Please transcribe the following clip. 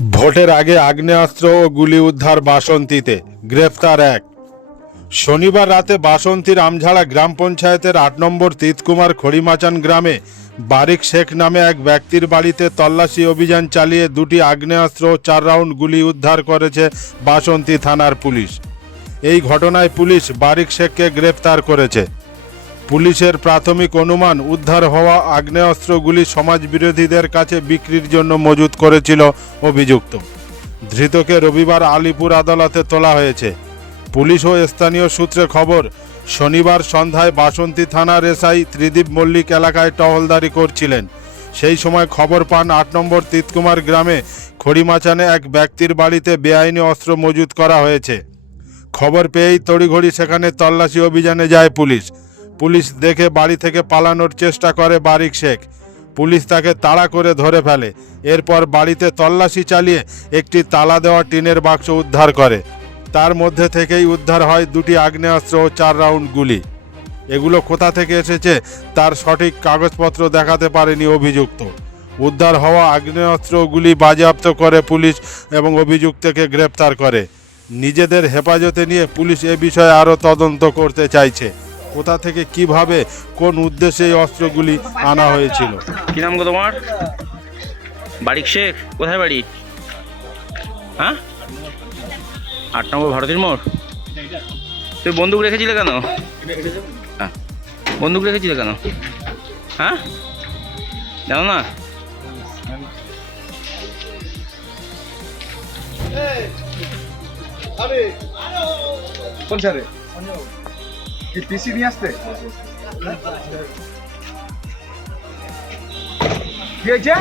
ভোটের আগে আগ্নেয়াস্ত্র ও গুলি উদ্ধার বাসন্তীতে, গ্রেফতার এক। শনিবার রাতে বাসন্তীর আমঝাড়া গ্রাম পঞ্চায়েতের আট নম্বর তিতকুমার খড়িমাচান গ্রামে বারিক শেখ নামে এক ব্যক্তির বাড়িতে তল্লাশি অভিযান চালিয়ে দুটি আগ্নেয়াস্ত্র ও চার রাউন্ড গুলি উদ্ধার করেছে বাসন্তী থানার পুলিশ। এই ঘটনায় পুলিশ বারিক শেখকে গ্রেফতার করেছে। পুলিশের প্রাথমিক অনুমান, উদ্ধার হওয়া আগ্নেয়াস্ত্রগুলি সমাজবিরোধীদের কাছে বিক্রির জন্য মজুত করেছিল অভিযুক্ত। ধৃতকে রবিবার আলিপুর আদালতে তোলা হয়েছে। পুলিশ ও স্থানীয় সূত্রে খবর, শনিবার সন্ধ্যায় বাসন্তী থানার এসআই ত্রিদীপ মল্লিক এলাকায় টহলদারি করছিলেন। সেই সময় খবর পান, আট নম্বর তিতকুমার গ্রামে খড়িমাচানে এক ব্যক্তির বাড়িতে বেআইনি অস্ত্র মজুত করা হয়েছে। খবর পেয়েই তড়িঘড়ি সেখানে তল্লাশি অভিযানে যায় পুলিশ। পুলিশ দেখে বাড়ি থেকে পালানোর চেষ্টা করে বারিক শেখ। পুলিশ তাকে তাড়া করে ধরে ফেলে। এরপর বাড়িতে তল্লাশি চালিয়ে একটি তালা দেওয়া টিনের বাক্স উদ্ধার করে। তার মধ্যে থেকেই উদ্ধার হয় দুটি আগ্নেয়াস্ত্র ও চার রাউন্ড গুলি। এগুলো কোথা থেকে এসেছে তার সঠিক কাগজপত্র দেখাতে পারেনি অভিযুক্ত। উদ্ধার হওয়া আগ্নেয়াস্ত্রগুলি বাজেয়াপ্ত করে পুলিশ এবং অভিযুক্তকে গ্রেপ্তার করে। নিজেদের হেফাজতে নিয়ে পুলিশ এ বিষয়ে আরও তদন্ত করতে চাইছে। কোথা থেকে কীভাবে কোন উদ্দেশ্যে এই অস্ত্রগুলি আনা হয়েছিল? কি নাম গো তোমার? বারিক শেখ কোথায় বাড়ি? হ্যাঁ? আট নম্বর ভারতীর মোড়? তুই বন্দুক রেখেছিলে কেন? হ্যাঁ। বন্দুক রেখেছিলে কেন? হ্যাঁ? জানো না? কোন স্যারে কি পিসি নিয়ে আসতে? কি হয়েছে?